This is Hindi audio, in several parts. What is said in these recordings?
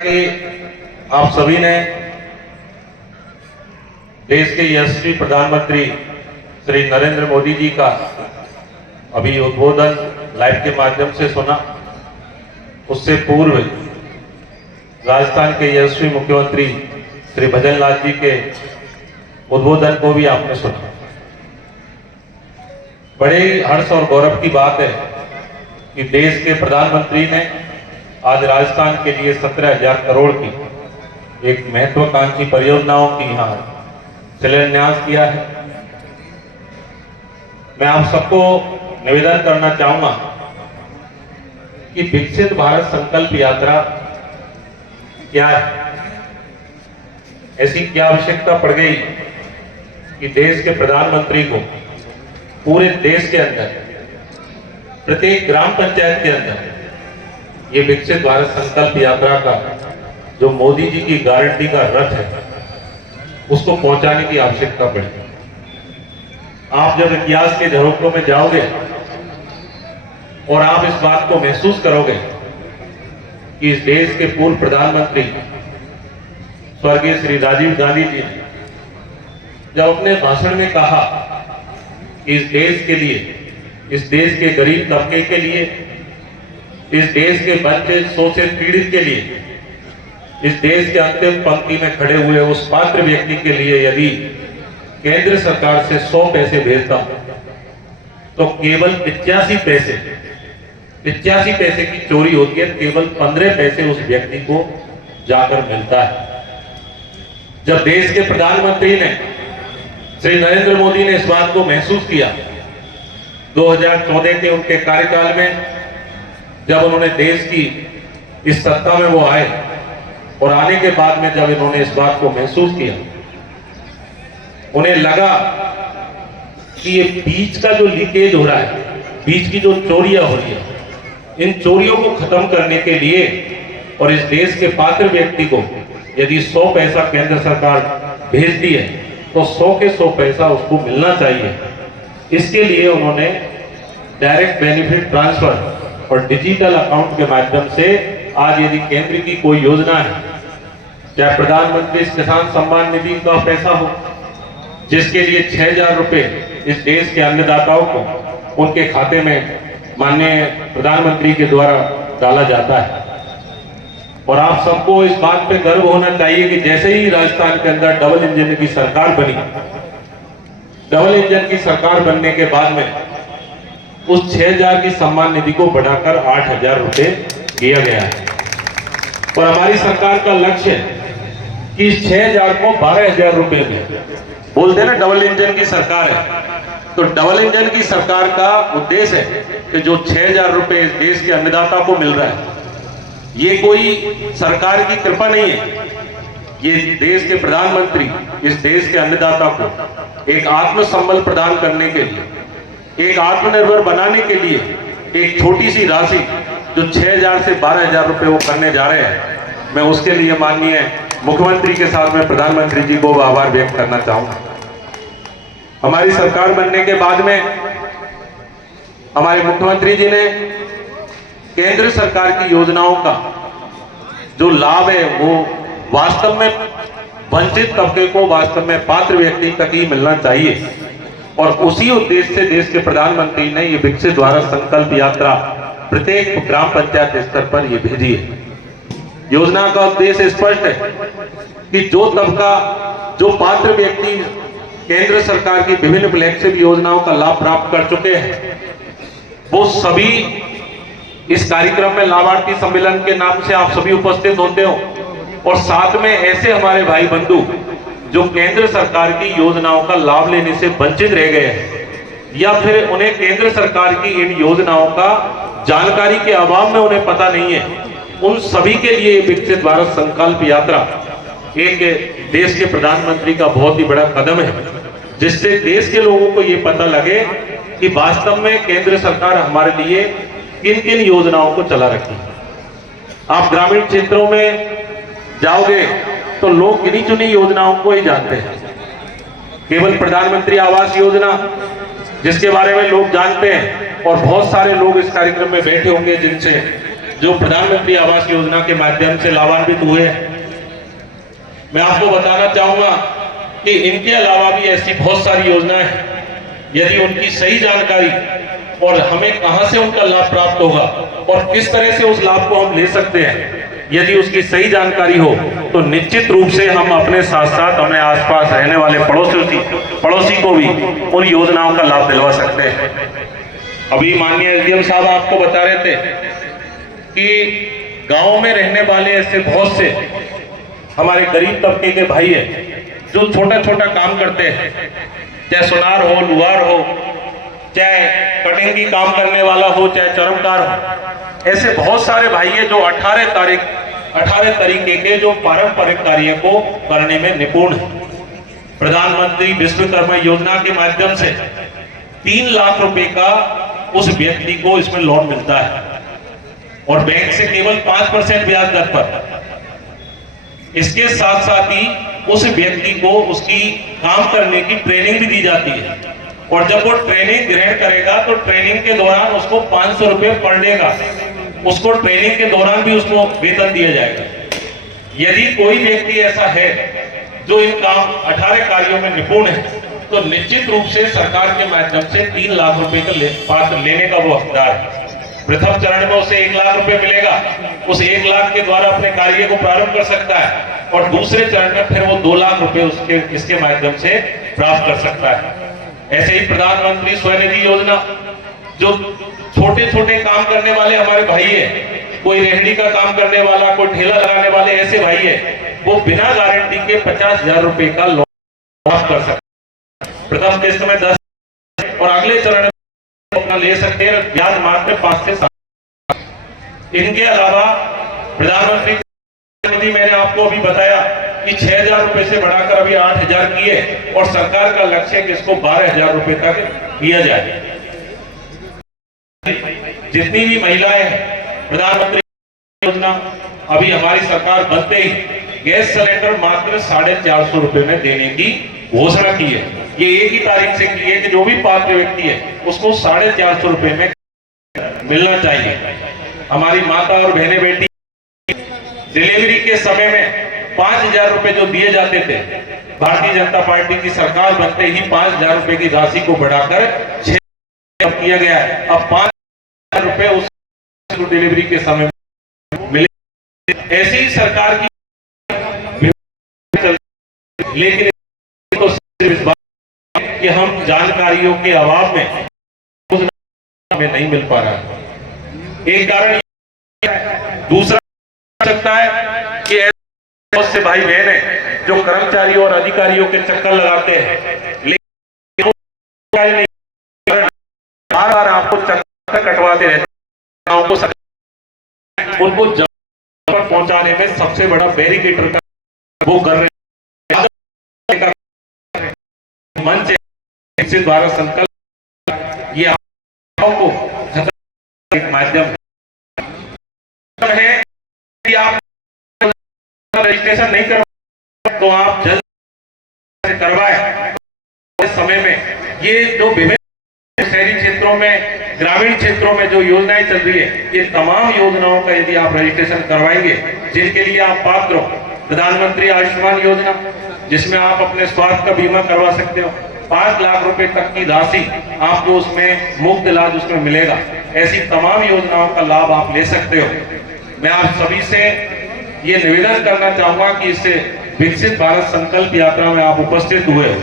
कि आप सभी ने देश के यशस्वी प्रधानमंत्री श्री नरेंद्र मोदी जी का अभी उद्बोधन लाइव के माध्यम से सुना। उससे पूर्व राजस्थान के यशस्वी मुख्यमंत्री श्री भजन लाल जी के उद्बोधन को भी आपने सुना। बड़े ही हर्ष और गौरव की बात है कि देश के प्रधानमंत्री ने आज राजस्थान के लिए 17,000 करोड़ की एक महत्वाकांक्षी परियोजनाओं की यहाँ शिलान्यास किया है। मैं आप सबको निवेदन करना चाहूंगा कि विकसित भारत संकल्प यात्रा क्या है। ऐसी क्या आवश्यकता पड़ गई कि देश के प्रधानमंत्री को पूरे देश के अंदर प्रत्येक ग्राम पंचायत के अंदर ये विकसित भारत संकल्प यात्रा का जो मोदी जी की गारंटी का रथ है उसको पहुंचाने की आवश्यकता पड़ी। आप जब इतिहास के झरोखों में जाओगे और आप इस बात को महसूस करोगे कि इस देश के पूर्व प्रधानमंत्री स्वर्गीय श्री राजीव गांधी जी ने जब अपने भाषण में कहा कि इस देश के लिए, इस देश के गरीब तबके के लिए, इस देश के वंचित शोषित पीड़ित के लिए, इस देश के अंतिम पंक्ति में खड़े हुए उस पात्र व्यक्ति के लिए यदि केंद्र सरकार से 100 पैसे भेजता तो केवल 85 पैसे की चोरी होती है, केवल 15 पैसे उस व्यक्ति को जाकर मिलता है। जब देश के प्रधानमंत्री ने श्री नरेंद्र मोदी ने इस बात को महसूस किया 2014 के उनके कार्यकाल में, जब उन्होंने देश की इस सत्ता में वो आए और आने के बाद में जब इन्होंने इस बात को महसूस किया, उन्हें लगा कि ये बीच का जो लीकेज हो रहा है, बीच की जो चोरियां हो रही है, इन चोरियों को खत्म करने के लिए और इस देश के पात्र व्यक्ति को यदि 100 पैसा केंद्र सरकार भेजती है तो 100 के 100 पैसा उसको मिलना चाहिए। इसके लिए उन्होंने डायरेक्ट बेनिफिट ट्रांसफर और डिजिटल अकाउंट के माध्यम से आज यदि केंद्र की कोई योजना है, चाहे प्रधानमंत्री किसान सम्मान निधि का पैसा हो जिसके लिए 6,000 रुपए इस देश के अन्नदाताओं को उनके खाते में माननीय प्रधानमंत्री के द्वारा डाला जाता है। और आप सबको इस बात पे गर्व होना चाहिए कि जैसे ही राजस्थान के अंदर डबल इंजन की सरकार बनी, डबल इंजन की सरकार बनने के बाद में उस 6,000 की सम्मान निधि को बढ़ाकर 8,000 रुपए दिया गया है। और हमारी सरकार का लक्ष्य है कि इस 6,000 को 12,000 रुपए में, बोलते ना डबल इंजन की सरकार है, तो डबल इंजन की सरकार का उद्देश्य है कि जो 6,000 रुपए इस देश के अन्नदाता को मिल रहा है, ये कोई सरकार की कृपा नहीं है, ये देश के प्रधानमंत्री इस देश के अन्नदाता को एक आत्मसंबल प्रदान करने के लिए, एक आत्मनिर्भर बनाने के लिए एक छोटी सी राशि जो 6,000 से 12,000 रुपए वो करने जा रहे हैं, मैं उसके लिए माननीय मुख्यमंत्री के साथ में प्रधानमंत्री जी को आभार व्यक्त करना चाहूंगा। हमारी सरकार बनने के बाद में हमारे मुख्यमंत्री जी ने केंद्र सरकार की योजनाओं का जो लाभ है वो वास्तव में वंचित तबके को, वास्तव में पात्र व्यक्ति तक ही मिलना चाहिए। और उसी उद्देश्य से देश के प्रधानमंत्री ने ये विकसित भारत संकल्प यात्रा प्रत्येक ग्राम पंचायत स्तर पर ये भेजी है। योजना का उद्देश्य स्पष्ट है कि जो तबका, जो पात्र व्यक्ति केंद्र सरकार की विभिन्न फ्लैगशिप योजनाओं का लाभ प्राप्त कर चुके हैं, वो सभी इस कार्यक्रम में लाभार्थी सम्मेलन के नाम से आप सभी उपस्थित होते हो। और साथ में ऐसे हमारे भाई बंधु जो केंद्र सरकार की योजनाओं का लाभ लेने से वंचित रह गए हैं या फिर उन्हें केंद्र सरकार की इन योजनाओं का जानकारी के अभाव में उन्हें पता नहीं है, उन सभी के लिए विकसित भारत संकल्प यात्रा एक देश के प्रधानमंत्री का बहुत ही बड़ा कदम है, जिससे देश के लोगों को ये पता लगे कि वास्तव में केंद्र सरकार हमारे लिए किन किन योजनाओं को चला रखी है। आप ग्रामीण क्षेत्रों में जाओगे तो लोग गिनी चुनी योजनाओं को ही जानते हैं। केवल प्रधानमंत्री आवास योजना जिसके बारे में लोग जानते हैं, और बहुत सारे लोग इस कार्यक्रम में बैठे होंगे जिनसे जो प्रधानमंत्री आवास योजना के माध्यम से लाभान्वित हुए हैं। मैं आपको बताना चाहूंगा कि इनके अलावा भी ऐसी बहुत सारी योजनाएं हैं, यदि उनकी सही जानकारी और हमें कहां से उनका लाभ प्राप्त होगा और किस तरह से उस लाभ को हम ले सकते हैं, यदि उसकी सही जानकारी हो तो निश्चित रूप से हम अपने साथ साथ अपने आसपास रहने वाले पड़ोसी को भी उन योजनाओं का लाभ दिलवा सकते हैं। अभी माननीय एसडीएम साहब आपको बता रहे थे कि गांव में रहने वाले ऐसे बहुत से हमारे गरीब तबके के भाई हैं जो छोटा छोटा काम करते हैं, चाहे सुनार हो, लुहार हो, चाहे कटिंग की काम करने वाला हो, चाहे चरमकार हो। ऐसे बहुत सारे भाई हैं जो 18 तरीके के जो पारंपरिक कार्य को करने में निपुण है। प्रधानमंत्री विश्वकर्मा योजना के माध्यम से 3 लाख रुपए का उस व्यक्ति को इसमें लोन मिलता है और बैंक से केवल 5% ब्याज दर पर। इसके साथ साथ ही उस व्यक्ति को उसकी काम करने की ट्रेनिंग भी दी जाती है और जब वो ट्रेनिंग ग्रहण करेगा तो ट्रेनिंग के दौरान उसको 500 रुपए पर डे का उसको ट्रेनिंग के दौरान भी उसको वेतन दिया जाएगा। यदि कोई व्यक्ति ऐसा है जो इन काम 18 कार्यों में निपुण है तो निश्चित रूप से सरकार के माध्यम से 3 लाख रुपए का पात्र लेने का वो हकदार है। प्रथम चरण में उसे 1 लाख रुपए मिलेगा, उस 1 लाख के द्वारा अपने कार्य को प्रारंभ कर सकता है और दूसरे चरण में फिर वो 2 लाख रुपए इसके माध्यम से प्राप्त कर सकता है। ऐसे ही प्रधानमंत्री स्वनिधि योजना, जो छोटे छोटे काम करने वाले हमारे भाई है, कोई रेहड़ी का काम करने वाला, कोई ठेला लगाने वाले ऐसे भाई है, वो बिना गारंटी के 50,000 रुपए का लोन प्राप्त कर सकते हैं। प्रथम किस्त में 10 और अगले चरण में अपना ले सकते हैं, ब्याज मात्र 5 से 7। इनके अलावा प्रधानमंत्री निधि मैंने आपको अभी बताया कि 6,000 रुपए से बढ़ाकर अभी 8,000 किए और सरकार का लक्ष्य है कि इसको 12,000 रुपए तक किया जाए। जितनी भी महिलाएं प्रधानमंत्री योजना, अभी हमारी सरकार बनते ही गैस सिलेंडर मात्र 450 रुपए में देने की घोषणा की है। ये एक ही तारीख से की है कि जो भी पात्र व्यक्ति है उसको 450 रुपए में मिलना चाहिए। हमारी माता और बहने बेटी डिलीवरी के समय में 5,000 रुपए जो दिए जाते थे, भारतीय जनता पार्टी की सरकार बनते ही 5,000 रुपए की राशि को बढ़ाकर 6,000 किया गया है। अब 5,000 रुपए उस डिलीवरी के समय में मिले। ऐसी ही सरकार की, लेकिन तो सिर्फ इस बात कि हम जानकारियों के अभाव में नहीं मिल पा रहा है। एक कारण दूसरा सकता है कि बहुत से भाई बहन है जो कर्मचारियों और अधिकारियों के चक्कर लगाते हैं, लेकिन बार बार आपको चक्कर कटवाते रहते हैं। उनको जगह पर पहुंचाने में सबसे बड़ा बैरिकेटर का वो कर रहे हैं। मंच विकसित भारत संकल्प ये को एक माध्यम है। यदि आप रजिस्ट्रेशन नहीं कर तो आप जल्द करवाएं। इस समय में ये जो विभिन्न शहरी क्षेत्रों में, ग्रामीण क्षेत्रों में जो योजनाएं चल रही है, ये तमाम योजनाओं का यदि आप रजिस्ट्रेशन करवाएंगे जिनके लिए आप पात्र हो, प्रधानमंत्री आयुष्मान योजना जिसमें आप अपने स्वास्थ्य का बीमा करवा सकते हो, 5 लाख रुपए तक की राशि आपको उसमें मुफ्त इलाज उसमें मिलेगा। ऐसी तमाम योजनाओं का लाभ आप ले सकते हो। मैं आप सभी से ये निवेदन करना चाहूंगा कि इससे विकसित भारत संकल्प यात्रा में आप उपस्थित हुए हो,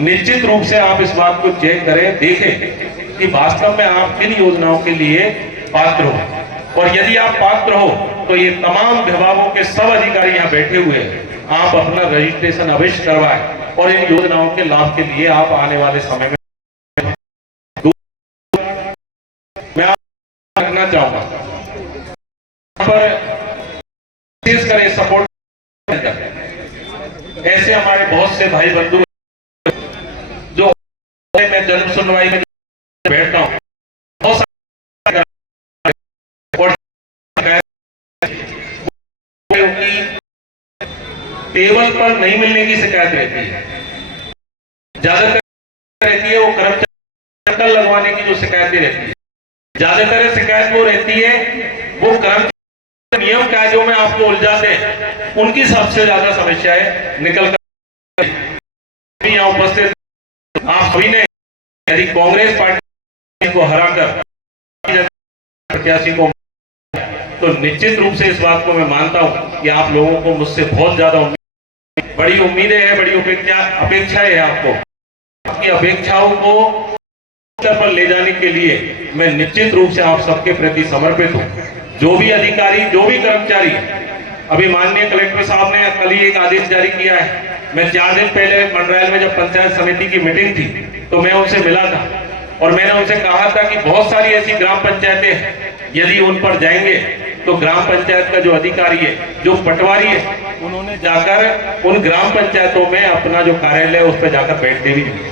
निश्चित रूप से आप इस बात को चेक करें, देखें कि वास्तव में आप किन योजनाओं के लिए पात्र हो। और यदि आप पात्र हो तो ये तमाम विभागों के सब अधिकारी यहाँ बैठे हुए हैं, आप अपना रजिस्ट्रेशन अवश्य करवाएं और इन योजनाओं के लाभ के लिए आप आने वाले समय में मैं आपको रखना चाहूंगा पर विशेष करें सपोर्ट। ऐसे हमारे बहुत से भाई बंधु जो मैं जन्म सुनवाई में बैठता हूं, टेबल पर नहीं मिलने की शिकायत रहती है, ज्यादातर रहती है वो कर्मचारी लगवाने की जो शिकायतें रहती है, ज्यादातर शिकायत वो रहती है वो कर्मचारी नियम कायदों में आपको उलझाते हैं, उनकी सबसे ज्यादा समस्याएं निकल कर यहाँ उपस्थित आप सभी ने यदि कांग्रेस पार्टी को हराकर प्रत्याशी को तो निश्चित रूप से इस बात को मैं मानता हूं कि आप लोगों को मुझसे बहुत ज्यादा बड़ी उम्मीदें हैं, बड़ी अपेक्षाएं हैं आपको। आपकी अपेक्षाओं को स्तर पर ले जाने के लिए मैं निश्चित रूप से आप सबके प्रति समर्पित हूं। जो भी अधिकारी, जो भी कर्मचारी, अभी माननीय कलेक्टर साहब ने कल ही एक आदेश जारी किया है। मैं 4 दिन पहले मंडरायल में जब पंचायत समिति की मीटिंग थी तो मैं उनसे मिला था और मैंने उनसे कहा था कि बहुत सारी ऐसी ग्राम पंचायतें हैं, यदि उन पर जाएंगे तो ग्राम पंचायत का जो अधिकारी है, जो पटवारी है, उन्होंने जाकर उन ग्राम पंचायतों में अपना जो कार्यालय है उस पर जाकर बैठते भी नहीं।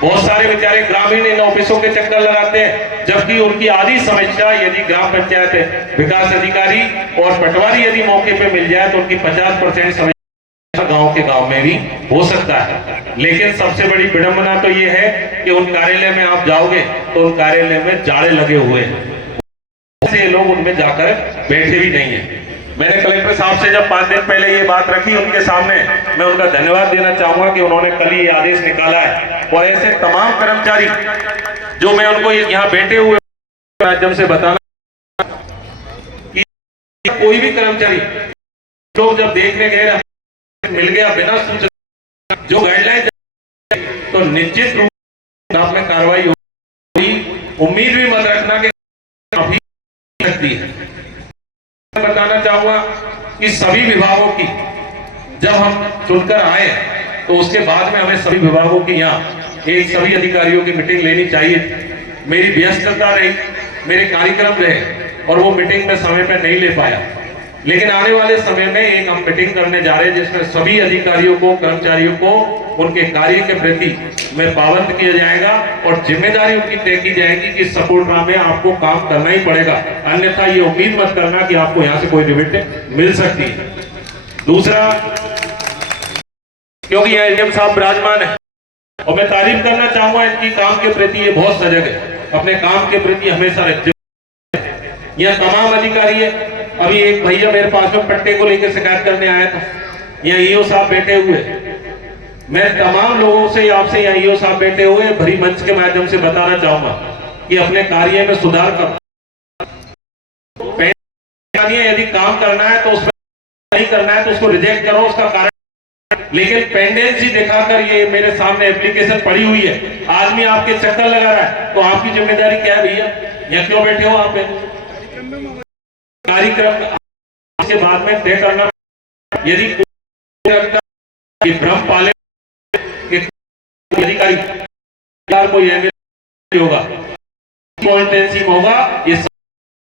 बहुत सारे बेचारे ग्रामीण इन ऑफिसों के चक्कर लगाते हैं, जबकि उनकी आधी समस्या यदि ग्राम पंचायत विकास अधिकारी और पटवारी यदि मौके पे मिल जाए तो उनकी 50% समस्या गांव के गांव में भी हो सकता है। लेकिन सबसे बड़ी विडंबना तो ये है कि उन कार्यालय में आप जाओगे तो उन कार्यालय में जाड़े लगे हुए हैं, से लोग उनमें जाकर बैठे भी नहीं है। मैंने कलेक्टर साहब से जब 5 दिन पहले ये बात रखी उनके सामने, मैं उनका धन्यवाद देना चाहूंगा कि उन्होंने कल ही ये आदेश निकाला है। और ऐसे तमाम कर्मचारी जो मैं उनको यहाँ बैठे हुए माध्यम से बताना कि कोई भी कर्मचारी लोग जब देखने गए मिल गया बिना सूचना जो गाइडलाइन, तो निश्चित रूप से आप में कार्रवाई होगी। उम्मीद भी मत रखना कि अभी सकती है। मैं बताना चाहूंगा कि सभी विभागों की जब हम चुनकर आए तो उसके बाद में हमें सभी विभागों की यहाँ एक सभी अधिकारियों की मीटिंग लेनी चाहिए। मेरी व्यस्तता रही, मेरे कार्यक्रम रहे और वो मीटिंग में समय पर नहीं ले पाया, लेकिन आने वाले समय में एक हम मीटिंग करने जा रहे हैं जिसमें सभी अधिकारियों को, कर्मचारियों को उनके कार्य के प्रति में पाबंद किया जाएगा और जिम्मेदारी उनकी तय की जाएगी कि सपोर्टरा में आपको काम करना ही पड़ेगा, अन्यथा ये उम्मीद मत करना कि आपको यहाँ से कोई रिबेट मिल सकती है। दूसरा, क्योंकि यहाँ एडीएम साहब विराजमान है और मैं तारीफ करना चाहूंगा इनकी काम के प्रति, ये बहुत सजग है, अपने काम के प्रति हमेशा यह तमाम अधिकारी है। अभी एक भैया मेरे पास में पट्टे को लेकर शिकायत करने आया था, यहाँ ईओ साहब बैठे हुए। मैं तमाम लोगों से, आपसे यहाँ ईओ साहब बैठे हुए भरी मंच के माध्यम से बताना चाहूंगा कि अपने कार्य में सुधार करो। यदि काम करना है तो उसमें नहीं करना है तो उसको रिजेक्ट करो, उसका कारण, लेकिन पेंडेंसी दिखाकर ये मेरे सामने एप्लीकेशन पड़ी हुई है, आदमी आपके चक्कर लगा रहा है, तो आपकी जिम्मेदारी क्या है भैया? यहाँ क्यों बैठे हो आप? कार्यक्रम के बाद में तय करना, यदि भ्रम पाले अधिकारी कोई होगा, कॉन्स्टिट्यूंसी होगा, इस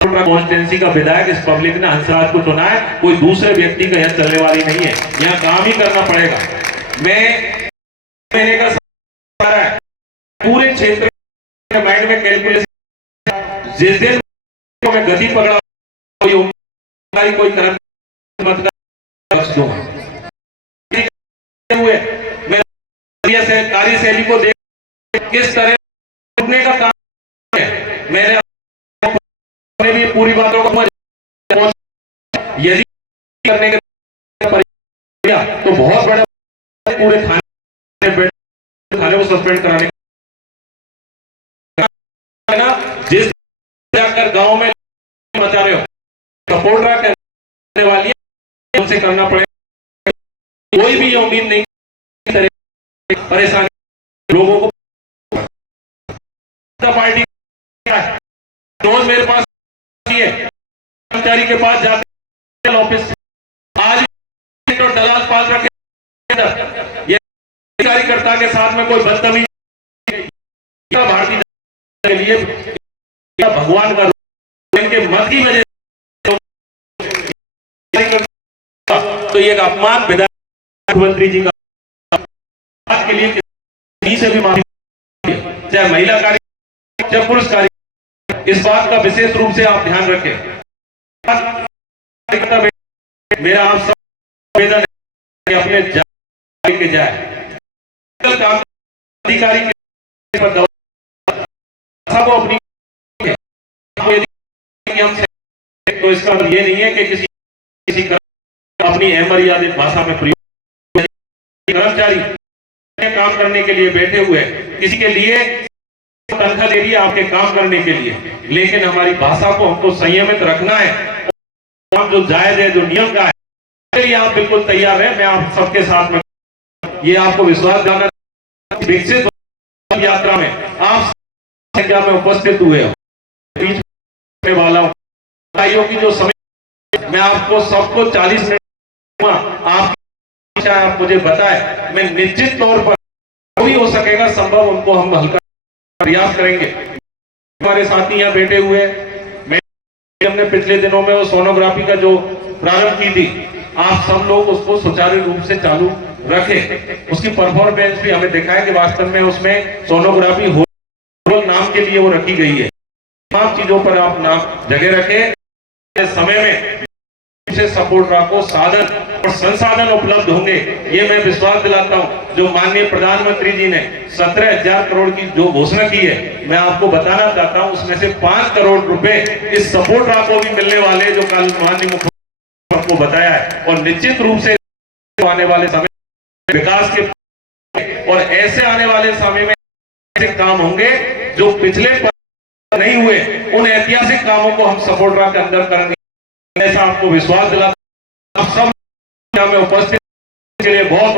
कॉन्स्टिट्यूंसी का विधायक इस पब्लिक ने हंसराज को चुना है, कोई दूसरे व्यक्ति का यहाँ चलने वाली नहीं है, यहाँ काम ही करना पड़ेगा। महीने का है पूरे क्षेत्र में माइंड में कैलकुलेशन, जिस दिन मैं गति पकड़ा कोई कार्यशैली को देख किस तरह उठने का काम है, मैंने भी पूरी बातों को यदि करने के तो बहुत बड़ा पूरे थाने को सस्पेंड कराने ना, जिस जाकर गांव में मचा रहे हो सपोर्ट करने वाली है उनसे करना पड़ेगा। कोई भी उम्मीद नहीं परेशानी लोगों को। पार्टी रोज मेरे पास कर्मचारी के पास जाते ऑफिस, आज तो दलाल पाल रखे, ये कार्यकर्ता के साथ में कोई बदतमीजी, भारतीय के लिए भगवान का इनके मत की वजह तो ये अपमान विधायक मुख्यमंत्री जी का के लिए किसी से भी माफी, चाहे महिला कार्य चाहे पुरुष कार्य, इस बात का विशेष रूप से आप ध्यान रखें। मेरा आप सब निवेदन है कि अपने के जाए अधिकारी सब अपनी तो इसका मतलब ये नहीं है कि किसी अपनी अमर्यादित भाषा में प्रयोग। कर्मचारी काम करने के लिए बैठे हुए, किसी के लिए तनख्वाह दे रही है आपके काम करने के लिए, लेकिन हमारी भाषा को हमको संयमित रखना है। और जो जायज है, जो नियम का है, उसके लिए आप बिल्कुल तैयार है। मैं आप सबके साथ में ये आपको विश्वास दिलाना, विकसित यात्रा में आप संख्या में उपस्थित हुए हो, बीच में वाला हूं भाइयों की जो समय, मैं आपको सबको 40 मिनट आप मुझे बताए, मैं निश्चित तौर पर कोई हो सकेगा संभव उनको हम हल्का प्रयास करेंगे। हमारे साथी यहाँ बैठे हुए, हमने पिछले दिनों में वो सोनोग्राफी का जो प्रारंभ की थी, आप सब लोग उसको सुचारू रूप से चालू रखें। उसकी परफॉर्मेंस भी हमें दिखाया कि वास्तव में उसमें सोनोग्राफी हो नाम के लिए वो रखी गई है। तमाम चीजों पर आप नाम जगह रखें। समय में सपोर्ट रखो, साधन और संसाधन उपलब्ध होंगे, ये मैं विश्वास दिलाता हूं। जो माननीय प्रधानमंत्री जी ने 17,000 करोड़ की जो घोषणा की है, मैं आपको बताना चाहता हूं उसमें से 5 करोड़ रुपए इस सपोर्ट को भी मिलने वाले, जो कल माननीय मुख्यमंत्री आपको बताया है। और निश्चित रूप से आने वाले समय विकास के और ऐसे आने वाले समय में ऐसे काम होंगे जो पिछले नहीं हुए, उन ऐतिहासिक कामों को हम सपोर्ट के अंदर करेंगे, ऐसा आपको विश्वास दिलाता। आप सब में उपस्थित के लिए बहुत